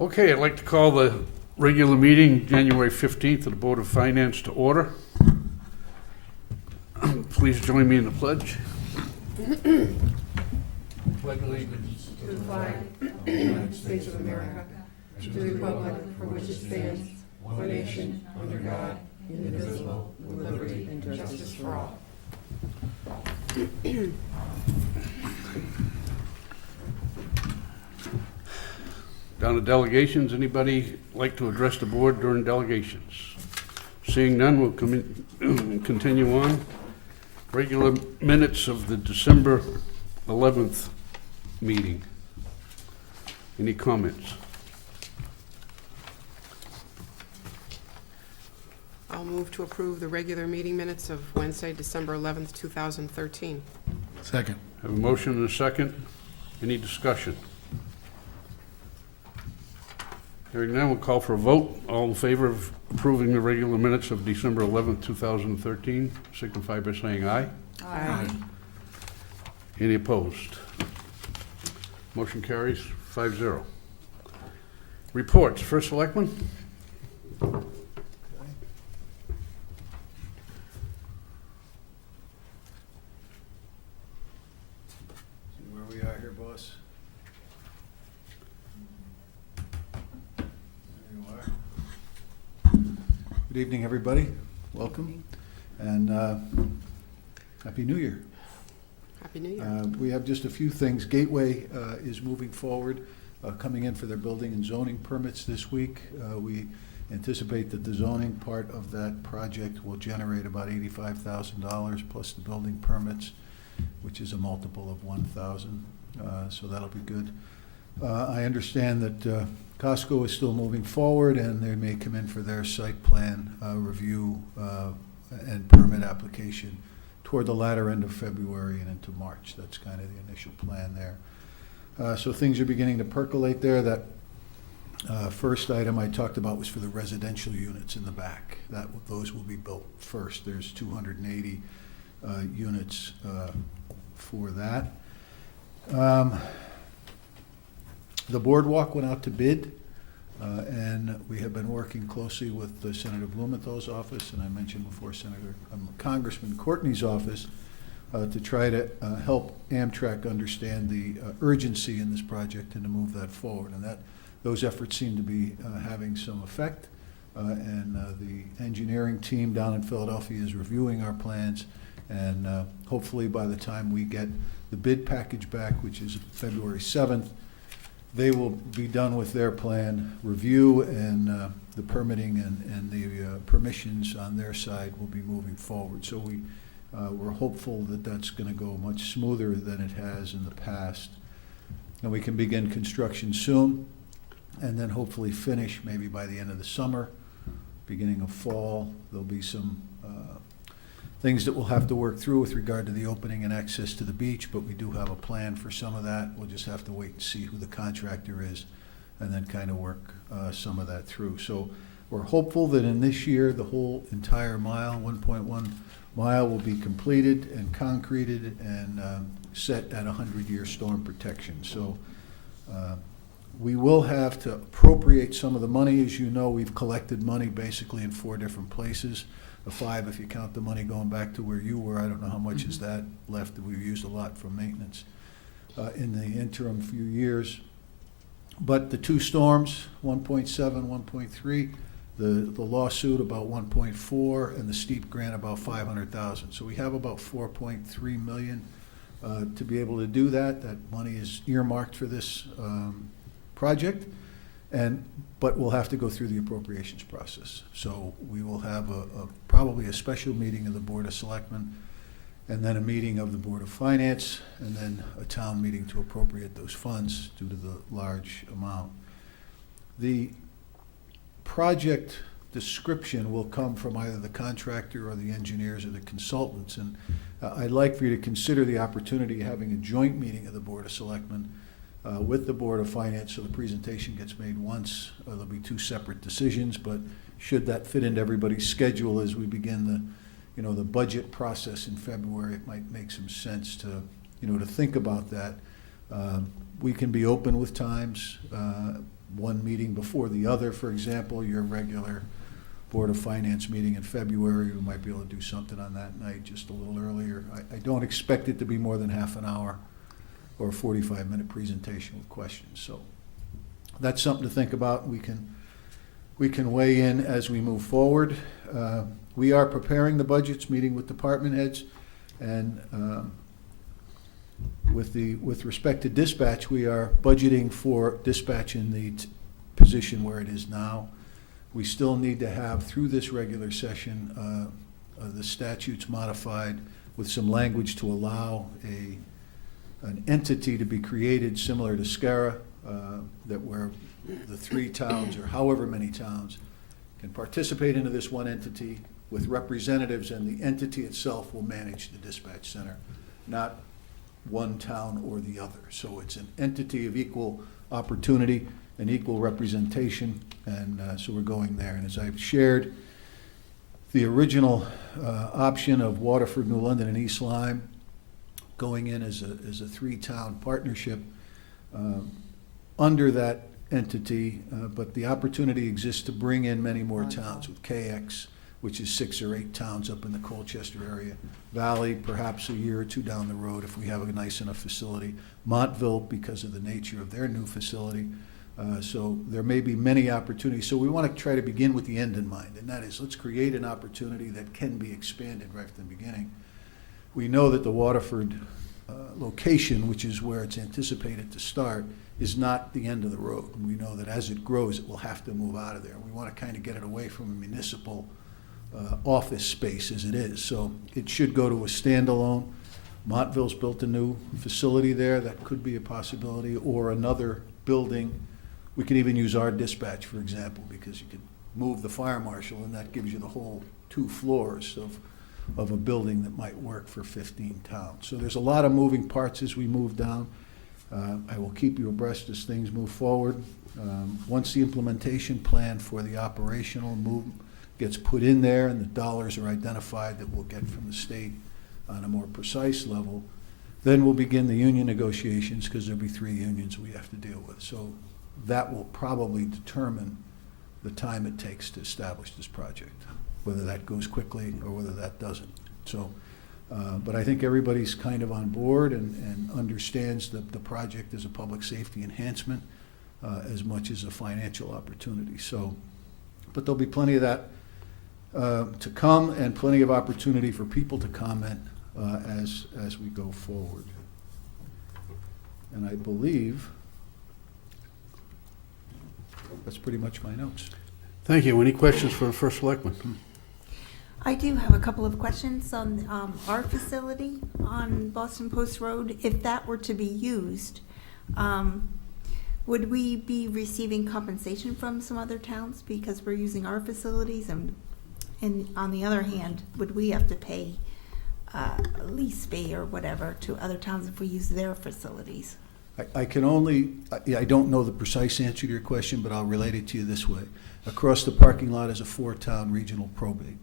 Okay, I'd like to call the regular meeting, January 15th, of the Board of Finance to order. Please join me in the pledge. Pledge allegiance To the flag of the United States of America, to the republic for which it stands, one nation, under God, indivisible, with liberty and justice for all. Down to delegations. Anybody like to address the board during delegations? Seeing none, we'll continue on. Regular minutes of the December 11th meeting. Any comments? I'll move to approve the regular meeting minutes of Wednesday, December 11th, 2013. Second. Have a motion and a second. Any discussion? Hearing none, we'll call for a vote. All in favor of approving the regular minutes of December 11th, 2013, signify by saying aye. Aye. Any opposed? Motion carries 5-0. Reports. First Selectman? See where we are here, boss? There you are. Good evening, everybody. Welcome. And Happy New Year. Happy New Year. We have just a few things. Gateway is moving forward, coming in for their building and zoning permits this week. We anticipate that the zoning part of that project will generate about $85,000 plus the building permits, which is a multiple of 1,000. So that'll be good. I understand that Costco is still moving forward, and they may come in for their site plan review and permit application toward the latter end of February and into March. That's kind of the initial plan there. So things are beginning to percolate there. That first item I talked about was for the residential units in the back. Those will be built first. There's 280 units for that. The boardwalk went out to bid, and we have been working closely with Senator Blumenthal's office, and I mentioned before Congressman Courtney's office, to try to help Amtrak understand the urgency in this project and to move that forward. And those efforts seem to be having some effect. And the engineering team down in Philadelphia is reviewing our plans, and hopefully by the time we get the bid package back, which is February 7th, they will be done with their plan review, and the permitting and the permissions on their side will be moving forward. So we're hopeful that that's going to go much smoother than it has in the past. And we can begin construction soon, and then hopefully finish maybe by the end of the summer, beginning of fall. There'll be some things that we'll have to work through with regard to the opening and access to the beach, but we do have a plan for some of that. We'll just have to wait and see who the contractor is, and then kind of work some of that through. So we're hopeful that in this year, the whole entire mile, 1.1 mile, will be completed and concreted and set at 100-year storm protection. So we will have to appropriate some of the money. As you know, we've collected money basically in 4 different places. 5 if you count the money going back to where you were. I don't know how much is that left. We've used a lot for maintenance in the interim few years. But the 2 storms, 1.7, 1.3, the lawsuit about 1.4, and the steep grant about 500,000. So we have about 4.3 million to be able to do that. That money is earmarked for this project. But we'll have to go through the appropriations process. So we will have probably a special meeting of the Board of Selectmen, and then a meeting of the Board of Finance, and then a town meeting to appropriate those funds due to the large amount. The project description will come from either the contractor or the engineers or the consultants. And I'd like for you to consider the opportunity of having a joint meeting of the Board of Selectmen with the Board of Finance, so the presentation gets made once. There'll be 2 separate decisions, but should that fit into everybody's schedule as we begin the budget process in February, it might make some sense to think about that. We can be open with times, one meeting before the other. For example, your regular Board of Finance meeting in February, we might be able to do something on that night just a little earlier. I don't expect it to be more than half an hour or a 45-minute presentation with questions. So that's something to think about. We can weigh in as we move forward. We are preparing the budgets, meeting with department heads, and with respect to dispatch, we are budgeting for dispatch in the position where it is now. We still need to have, through this regular session, the statutes modified with some language to allow an entity to be created similar to SCARA, that where the 3 towns or however many towns can participate into this one entity with representatives, and the entity itself will manage the dispatch center, not one town or the other. So it's an entity of equal opportunity and equal representation, and so we're going there. And as I've shared, the original option of Waterford, New London, and East Lyme going in as a 3-town partnership under that entity, but the opportunity exists to bring in many more towns with KX, which is 6 or 8 towns up in the Colchester area. Valley, perhaps a year or 2 down the road if we have a nice enough facility. Montville, because of the nature of their new facility. So there may be many opportunities. So we want to try to begin with the end in mind, and that is, let's create an opportunity that can be expanded right from the beginning. We know that the Waterford location, which is where it's anticipated to start, is not the end of the road. We know that as it grows, it will have to move out of there. We want to kind of get it away from a municipal office space as it is. So it should go to a standalone. Montville's built a new facility there. That could be a possibility, or another building. We could even use our dispatch, for example, because you could move the fire marshal, and that gives you the whole 2 floors of a building that might work for 15 towns. So there's a lot of moving parts as we move down. I will keep you abreast as things move forward. Once the implementation plan for the operational move gets put in there and the dollars are identified that we'll get from the state on a more precise level, then we'll begin the union negotiations, because there'll be 3 unions we have to deal with. So that will probably determine the time it takes to establish this project, whether that goes quickly or whether that doesn't. So, but I think everybody's kind of on board and understands that the project is a public safety enhancement as much as a financial opportunity. So, but there'll be plenty of that to come, and plenty of opportunity for people to comment as we go forward. And I believe that's pretty much my notes. Thank you. Any questions for the First Selectman? I do have a couple of questions on our facility on Boston Post Road. If that were to be used, would we be receiving compensation from some other towns because we're using our facilities? And on the other hand, would we have to pay a lease fee or whatever to other towns if we use their facilities? I can only, I don't know the precise answer to your question, but I'll relate it to you this way. Across the parking lot is a 4-town regional probate.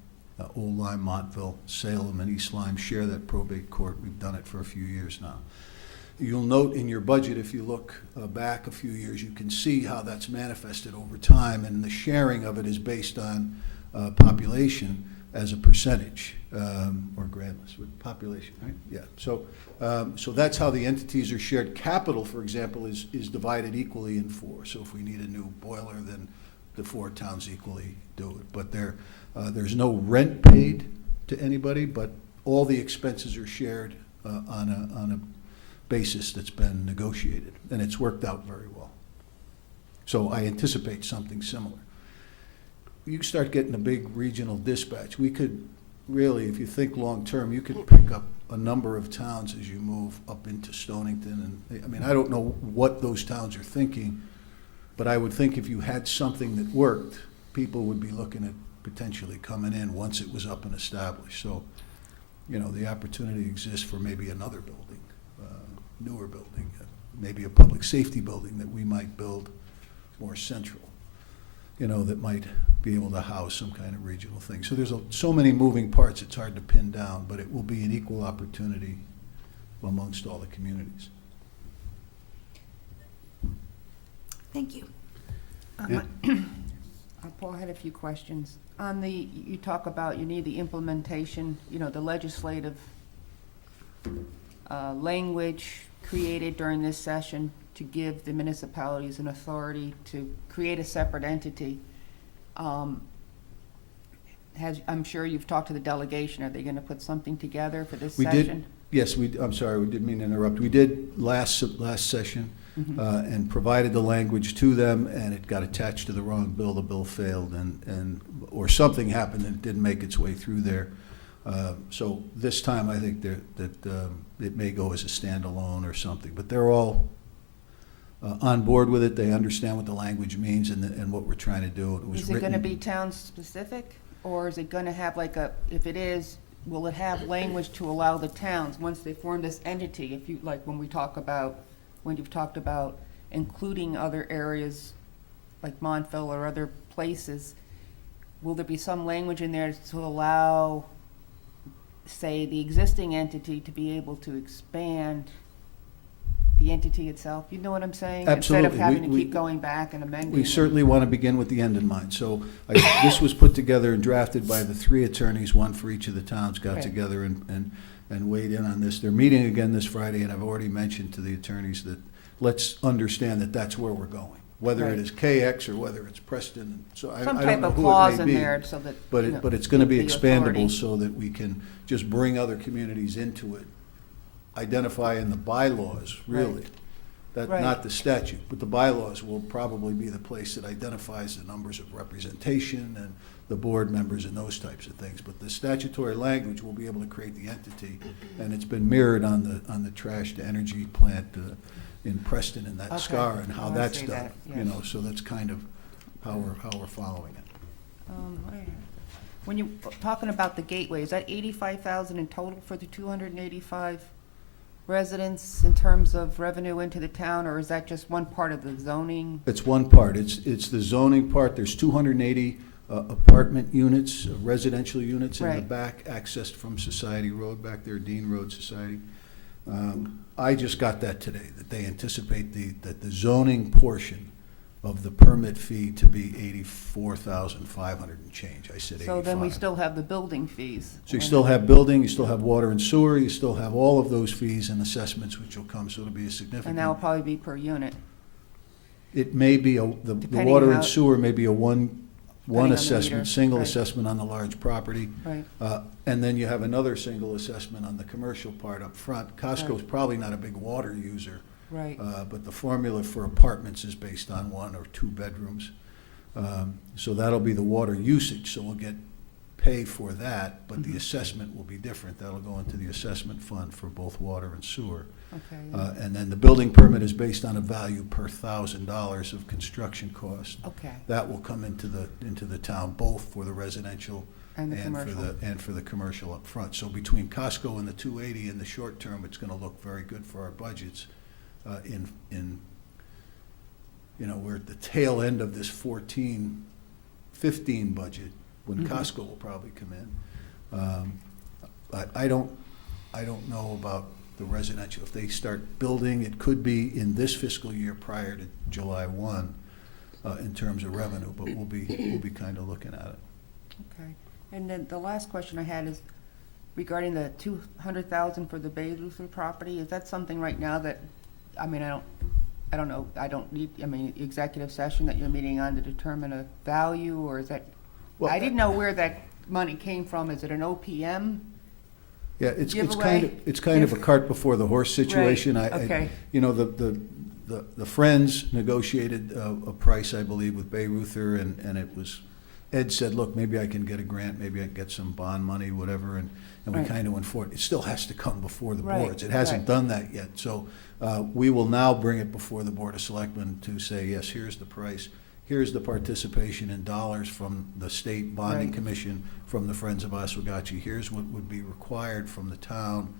Old Lyme, Montville, Salem, and East Lyme share that probate court. We've done it for a few years now. You'll note in your budget, if you look back a few years, you can see how that's manifested over time, and the sharing of it is based on population as a percentage, or gradless with population, right? Yeah. So that's how the entities are shared. Capital, for example, is divided equally in 4. So if we need a new boiler, then the 4 towns equally do it. But there's no rent paid to anybody, but all the expenses are shared on a basis that's been negotiated, and it's worked out very well. So I anticipate something similar. You start getting a big regional dispatch. We could really, if you think long-term, you could pick up a number of towns as you move up into Stonington. And I mean, I don't know what those towns are thinking, but I would think if you had something that worked, people would be looking at potentially coming in once it was up and established. So, you know, the opportunity exists for maybe another building, newer building, maybe a public safety building that we might build more central, you know, that might be able to house some kind of regional thing. So there's so many moving parts, it's hard to pin down, but it will be an equal opportunity amongst all the communities. Thank you. Yeah. Paul, I had a few questions. On the, you talk about you need the implementation, the legislative language created during this session to give the municipalities an authority to create a separate entity. I'm sure you've talked to the delegation. Are they going to put something together for this We session? did, yes, I'm sorry, we didn't mean to interrupt. We did last session, Mhm. and provided the language to them, and it got attached to the wrong bill. The bill failed, or something happened and it didn't make its way through there. So this time, I think that it may go as a standalone or something, but they're all on board with it. They understand what the language means and what we're trying to do. It was Is it going to written- be town-specific, or is it going to have if it is, will it have language to allow the towns, once they form this entity, if you, like when you've talked about including other areas like Montville or other places, will there be some language in there to allow, say, the existing entity to be able to expand the entity itself? You know what I'm saying? Absolutely. Instead of having to We- keep going back and amending. We and- certainly want to begin with the end in mind. So this was put together and drafted by the three attorneys, one for each of the towns, got Right. together and weighed in on this. They're meeting again this Friday, and I've already mentioned to the attorneys that let's understand that that's where we're going. Whether Right. it is KX or whether it's Preston, so I Some don't type know of who it clause may in be. there so that, But it's going to be the authority. expandable so that we can just bring other communities into it, identify in the bylaws, really. Right. That, Right. not the statute, but the bylaws will probably be the place that identifies the numbers of representation and the board members and those types of things. But the statutory language will be able to create the entity, and it's been mirrored on the trash to energy plant in Preston and that Okay. SCAR and I how wanna that's see done. that, yes. So that's kind of how we're following it. When you're talking about the gateway, is that 85,000 in total for the 285 residents in terms of revenue into the town, or is that just one part of the zoning? It's one part. It's the zoning part. There's 280 apartment units, residential units in the Right. back, accessed from Society Road back there, Dean Road Society. I just got that today, that they anticipate that the zoning portion of the permit fee to be 84,500 and change. I said 85. So then we still have the building fees. So you still have building, you still have water and sewer, you still have all of those fees and assessments which will come, so it'll be a significant. And that will probably be per unit. It may be, the Depending water on and how- sewer may be a one on the assessment, meter, single right. assessment on the large property. Right. And then you have another single assessment on the commercial part up front. Costco's Right. probably not a big water user, Right. but the formula for apartments is based on 1 or 2 bedrooms. So that'll be the water usage, so we'll pay for that, but the Mhm. assessment will be different. That'll go into the assessment fund for both water and sewer. Okay. And then the building permit is based on a value per $1,000 of construction cost. Okay. That will come into the town, both for the residential And the commercial. and for the commercial up front. So between Costco and the 280 in the short term, it's gonna look very good for our budgets. We're at the tail end of this 14-15 budget, when Mhm. Costco will probably come in. I don't know about the residential. If they start building, it could be in this fiscal year prior to July 1 in terms of revenue, but we'll be kind of looking at it. Okay. And then the last question I had is regarding the 200,000 for the Bay Luther property. Is that something right now that, I don't know, I don't need, executive session that you're meeting on to determine a value, or is that, Well, I didn't know where that money came from. Is it an OPM? Yeah, it's giveaway? kind of a cart before the horse situation. Right, okay. The Friends negotiated a price, I believe, with Bay Ruther, and it was, Ed said, look, maybe I can get a grant, maybe I can get some bond money, whatever, and we Right. kind of went for it. It still has to come before the Right, boards. It hasn't right. done that yet. So we will now bring it before the Board of Selectmen to say, yes, here's the price, here's the participation in dollars from the State Bonding Right. Commission, from the Friends of Oswegatchie, here's what would be required from the town.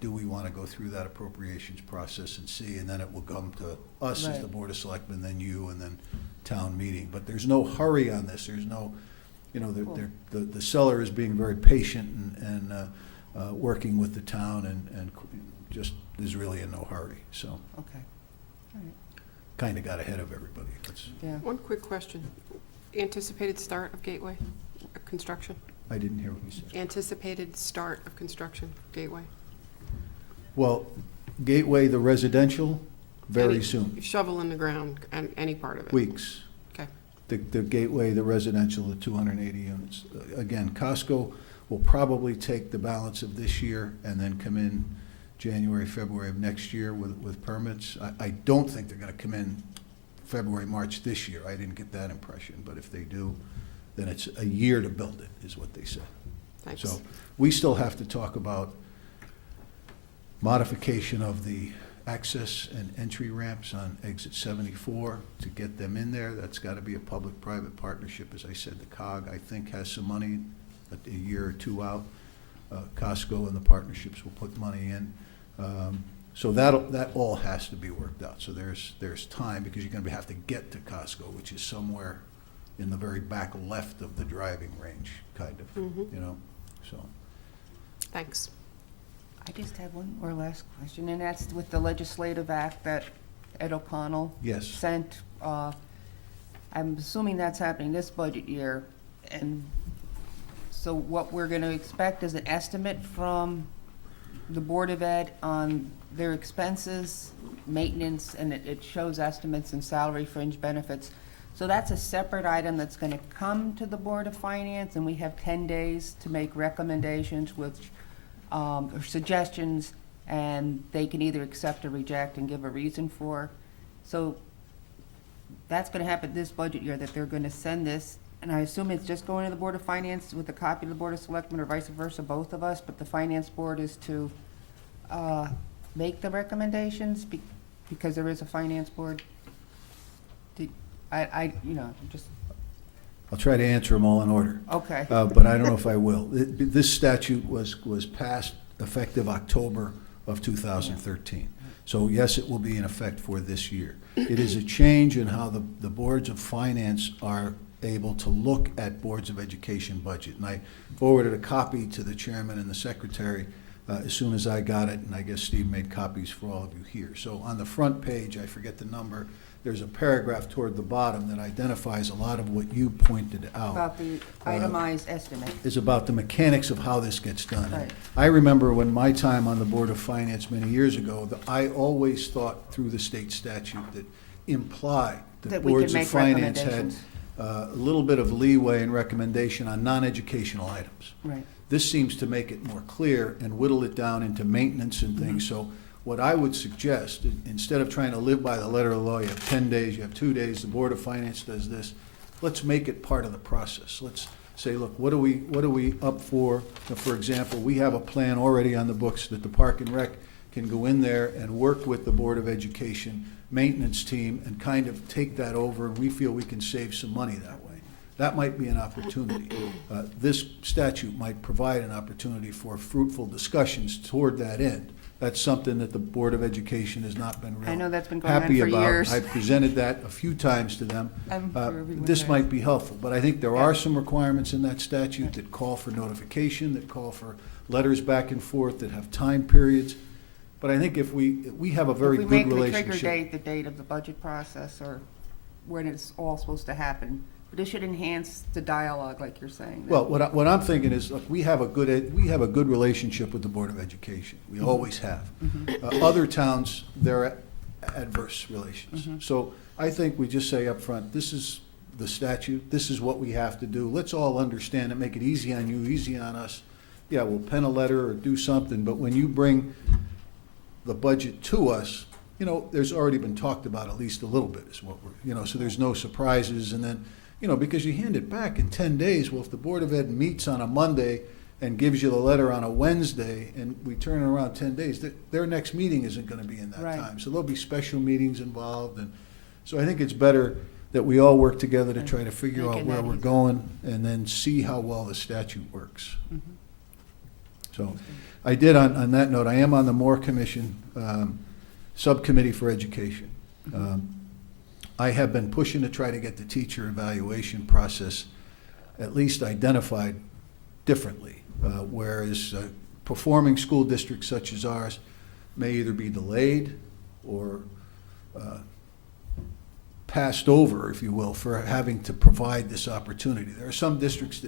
Do we want to go through that appropriations process and see, and then it will come to us as Right. the Board of Selectmen, then you, and then town meeting. But there's no hurry on this, there's no, Cool. the seller is being very patient and working with the town, and just is really in no hurry, so. Okay. All right. kind of got ahead of everybody. That's, Yeah. One quick question. Anticipated start of Gateway construction? I didn't hear what you said. Anticipated start of construction for Gateway? Well, Gateway, the residential, very Any- soon, Shovel in the ground, and any part of it? weeks. Okay. The Gateway, the residential, the 280 units. Again, Costco will probably take the balance of this year and then come in January, February of next year with permits. I don't think they're gonna come in February, March this year. I didn't get that impression, but if they do, then it's a year to build it, is what they said. Thanks. So we still have to talk about modification of the access and entry ramps on exit 74 to get them in there. That's got to be a public-private partnership. As I said, the COG, I think, has some money a year or two out. Costco and the partnerships will put money in. So that all has to be worked out. So there's time, because you're going to have to get to Costco, which is somewhere in the very back left of the driving range, kind of, Mhm. you know, so. Thanks. I just have one more last question, and that's with the legislative act that Ed O'Connell Yes. sent. I'm assuming that's happening this budget year, and so what we're gonna expect is an estimate from the Board of Ed on their expenses, maintenance, and it shows estimates and salary, fringe benefits. So that's a separate item that's gonna come to the Board of Finance, and we have 10 days to make recommendations which, or suggestions, and they can either accept or reject and give a reason for. So that's gonna happen this budget year, that they're gonna send this, and I assume it's just going to the Board of Finance with a copy of the Board of Selectmen, or vice versa, both of us, but the Finance Board is to make the recommendations, because there is a Finance Board. Just, I'll try to answer them all in order, okay. but I don't know if I will. This statute was passed effective October of 2013. So yes, it will be in effect for this year. It is a change in how the boards of finance are able to look at boards of education budget. And I forwarded a copy to the chairman and the secretary as soon as I got it, and I guess Steve made copies for all of you here. So on the front page, I forget the number, there's a paragraph toward the bottom that identifies a lot of what you pointed out. About the itemized estimate. Is about the mechanics of how this gets done. Right. I remember when my time on the Board of Finance many years ago, that I always thought through the state statute that implied that That we could boards of make finance had recommendations. a little bit of leeway and recommendation on non-educational items. Right. This seems to make it more clear and whittle it down into maintenance and things. Mm-hmm. So what I would suggest, instead of trying to live by the letter of the law, you have 10 days, you have 2 days, the Board of Finance does this, let's make it part of the process. Let's say, look, what are we up for? For example, we have a plan already on the books that the Park and Rec can go in there and work with the Board of Education maintenance team and kind of take that over, and we feel we can save some money that way. That might be an opportunity. This statute might provide an opportunity for fruitful discussions toward that end. That's something that the Board of Education has not been I know real that's been going on happy for about. years. I've presented that a few times to them. I'm sure everyone This has. might be helpful, but I think there are Yeah. some requirements in that statute Right. that call for notification, that call for letters back and forth, that have time periods. But I think if we have a very If good we make the relationship. trigger date the date of the budget process, or when it's all supposed to happen, but it should enhance the dialogue, like you're saying. Well, what I'm thinking is, look, we have a good relationship with the Board of Education. We always have. Other towns, they're adverse relations. So I think we just say up front, this is the statute, this is what we have to do. Let's all understand it, make it easy on you, easy on us. Yeah, we'll pen a letter or do something, but when you bring the budget to us, there's already been talked about at least a little bit is what we're, so there's no surprises. And then, because you hand it back in 10 days, well, if the Board of Ed meets on a Monday and gives you the letter on a Wednesday, and we turn it around 10 days, their next meeting isn't going to be in that Right. time. So there'll be special meetings involved. And so I think it's better that we all work together to try to figure Make out it where that we're easy. going and then see how well the statute works. Mhm. So I did, on that note, I am on the Moore Commission Subcommittee for Education. I have been pushing to try to get the teacher evaluation process at least identified differently, whereas performing school districts such as ours may either be delayed or passed over, if you will, for having to provide this opportunity. There are some districts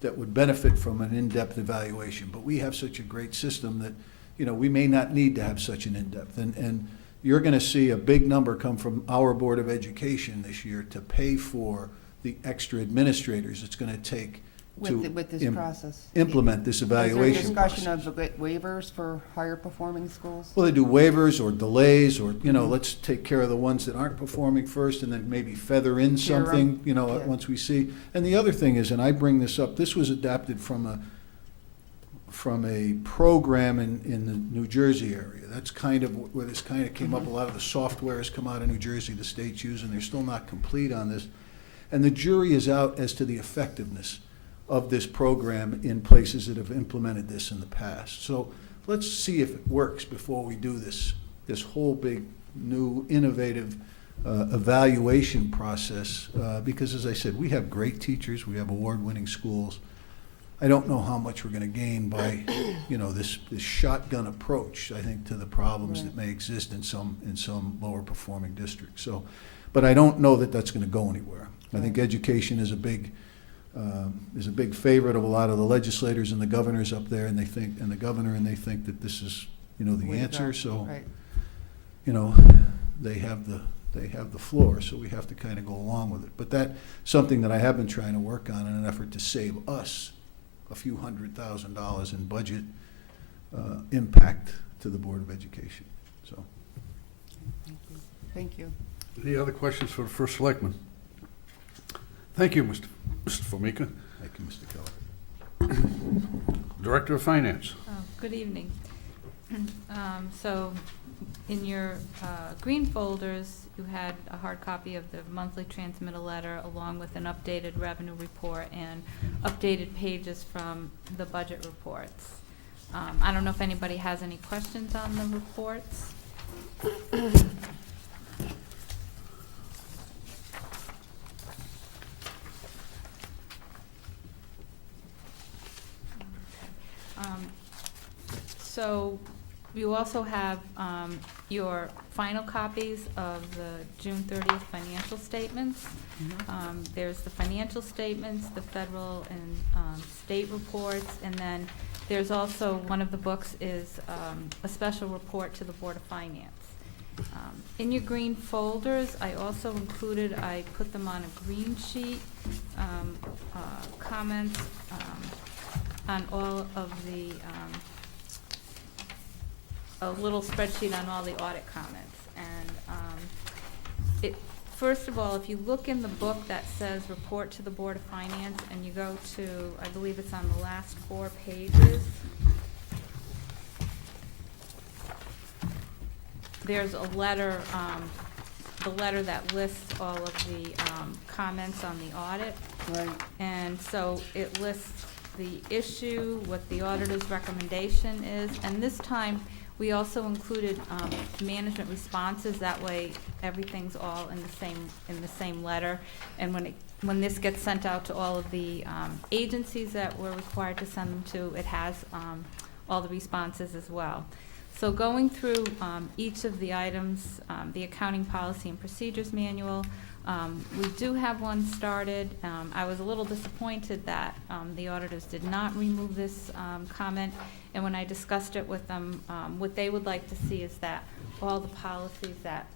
that would benefit from an in-depth evaluation, but we have such a great system that, you know, we may not need to have such an in-depth. And you're gonna see a big number come from our Board of Education this year to pay for the extra administrators it's gonna take to With this process. implement this Is there evaluation discussion process. of the waivers for higher performing schools? Well, they do waivers or delays, or, you know, let's take care of the ones that aren't performing first, and then maybe feather in Tier 'em. something, you know, Yeah. once we see. And the other thing is, and I bring this up, this was adapted from a program in the New Jersey area. That's kind of where this kind of came up. A lot of the software has come out of New Jersey, the state's using, they're still not complete on this. And the jury is out as to the effectiveness of this program in places that have implemented this in the past. So let's see if it works before we do this whole big, new, innovative evaluation process. Because as I said, we have great teachers, we have award-winning schools. I don't know how much we're gonna gain by, you know, this shotgun approach, I think, to the problems that may exist in some lower performing districts. So, but I don't know that that's gonna go anywhere. I think education is a big favorite of a lot of the legislators and the governors up there, and they think that this is, you know, the Way to answer. go. So, Right. you know, they have the floor, so we have to kind of go along with it. But that's something that I have been trying to work on in an effort to save us a few $100,000 in budget impact to the Board of Education. So, Thank you. Any other questions for the first selectman? Thank you, Mr. Formica. thank you, Mr. Keller. Director of Finance. Good evening. So in your green folders, you had a hard copy of the monthly transmittal letter along with an updated revenue report and updated pages from the budget reports. I don't know if anybody has any questions on the reports. So you also have your final copies of the June 30th financial statements. There's the financial statements, the federal and state reports, and then there's also, one of the books is a special report to the Board of Finance. In your green folders, I also included, I put them on a green sheet, comments on all of the, a little spreadsheet on all the audit comments. And first of all, if you look in the book that says report to the Board of Finance, and you go to, I believe it's on the last 4 pages, there's a letter, the letter that lists all of the comments on the audit. Right. And so it lists the issue, what the auditor's recommendation is, and this time, we also included management responses. That way, everything's all in the same letter. And when this gets sent out to all of the agencies that we're required to send them to, it has all the responses as well. So going through each of the items, the accounting policy and procedures manual, we do have one started. I was a little disappointed that the auditors did not remove this comment, and when I discussed it with them, what they would like to see is that all the policies that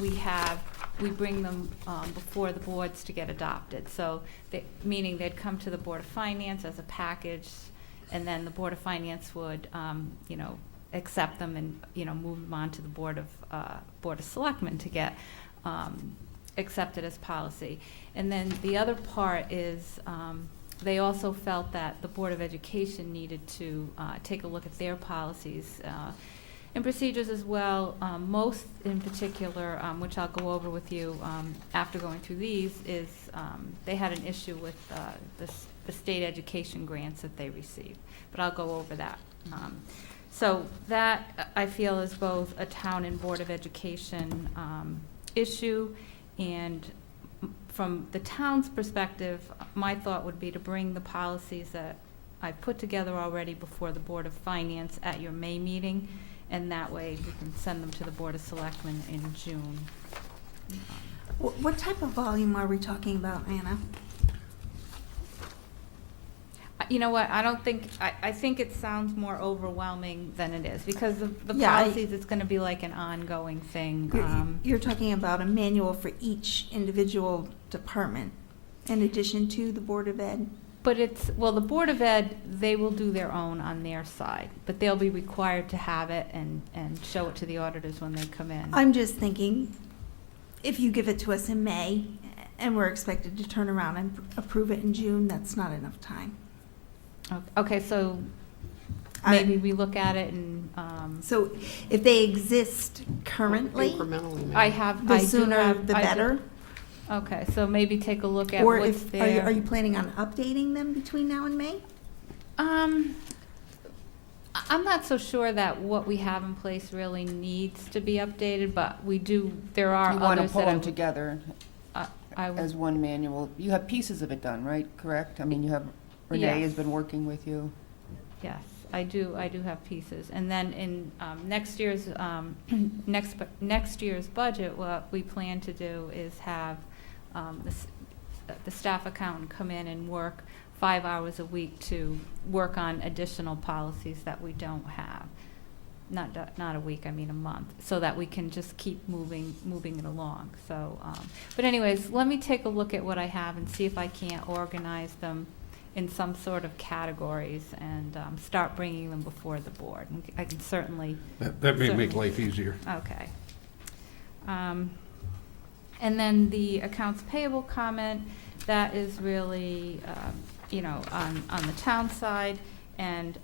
we have, we bring them before the boards to get adopted. So, meaning they'd come to the Board of Finance as a package, and then the Board of Finance would, accept them and, move them on to the Board of Selectmen to get accepted as policy. And then the other part is, they also felt that the Board of Education needed to take a look at their policies and procedures as well. Most in particular, which I'll go over with you after going through these, is they had an issue with the state education grants that they received. But I'll go over that. So that, I feel, is both a town and Board of Education issue. And from the town's perspective, my thought would be to bring the policies that I put together already before the Board of Finance at your May meeting, and that way we can send them to the Board of Selectmen in June. What type of volume are we talking about, Anna? You know what, I don't think, I think it sounds more overwhelming than it is, because the Yeah, policies, it's gonna be like an ongoing thing. You're talking about a manual for each individual department in addition to the Board of Ed? But it's, well, the Board of Ed, they will do their own on their side, but they'll be required to have it and show it to the auditors when they come in. I'm just thinking, if you give it to us in May and we're expected to turn around and approve it in June, that's not enough time. Okay, so I- maybe we look at it and, So if they exist currently, Incrementally, maybe. I the do sooner have- the I do- better? Okay, so maybe take a look at Or what's if, there. are you planning on updating them between now and May? I'm not so sure that what we have in place really needs to be updated, but we do, there are You want to others pull that I them would, together I would, as one manual. You have pieces of it done, right? Correct? I mean, you have, Renee has Yes. been working with you. yes, I do have pieces. And then in, next year's, next year's budget, what we plan to do is have, the staff accountant come in and work 5 hours a week to work on additional policies that we don't have. Not a week, I mean a month, so that we can just keep moving it along. So, but anyways, let me take a look at what I have and see if I can't organize them in some sort of categories and start bringing them before the board. And I can certainly, That may make Certainly. life easier. okay. And then the accounts payable comment, that is really, you know, on the town side, and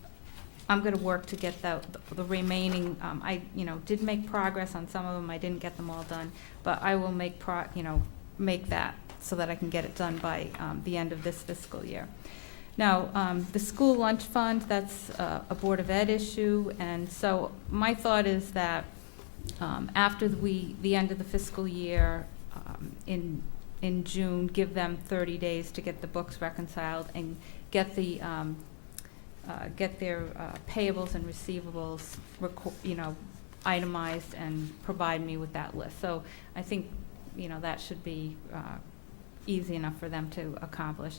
I'm gonna work to get the remaining, I, you know, did make progress on some of them, I didn't get them all done, but I will make make that so that I can get it done by, the end of this fiscal year. Now, the school lunch fund, that's a Board of Ed issue, and so my thought is that, after the end of the fiscal year, in June, give them 30 days to get the books reconciled and get the, get their payables and receivables, you know, itemized and provide me with that list. So I think, you know, that should be easy enough for them to accomplish.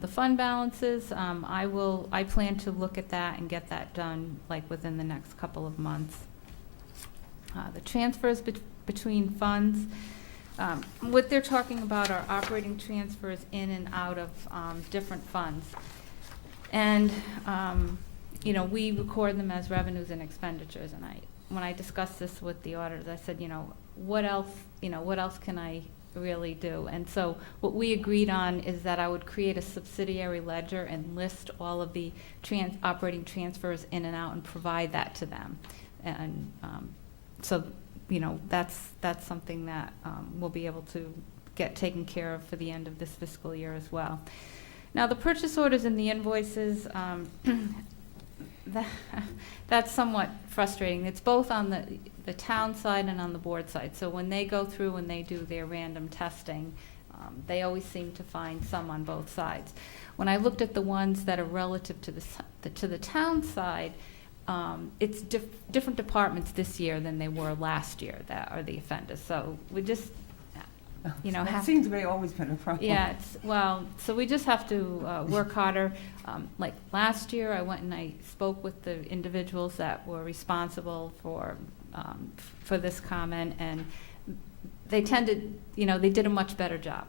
The fund balances, I plan to look at that and get that done like within the next couple of months. The transfers between funds, what they're talking about are operating transfers in and out of different funds. And, you know, we record them as revenues and expenditures, and when I discussed this with the auditors, I said, you know, what else can I really do? And so what we agreed on is that I would create a subsidiary ledger and list all of the operating transfers in and out and provide that to them. And so, you know, that's something that we'll be able to get taken care of for the end of this fiscal year as well. Now, the purchase orders and the invoices, that's somewhat frustrating. It's both on the town side and on the board side. So when they go through and they do their random testing, they always seem to find some on both sides. When I looked at the ones that are relative to the town side, it's different departments this year than they were last year that are the offenders. So we just, you know, That seems to be always been a problem. yeah, so we just have to work harder. Like last year, I went and I spoke with the individuals that were responsible for this comment, and they tended, you know, they did a much better job.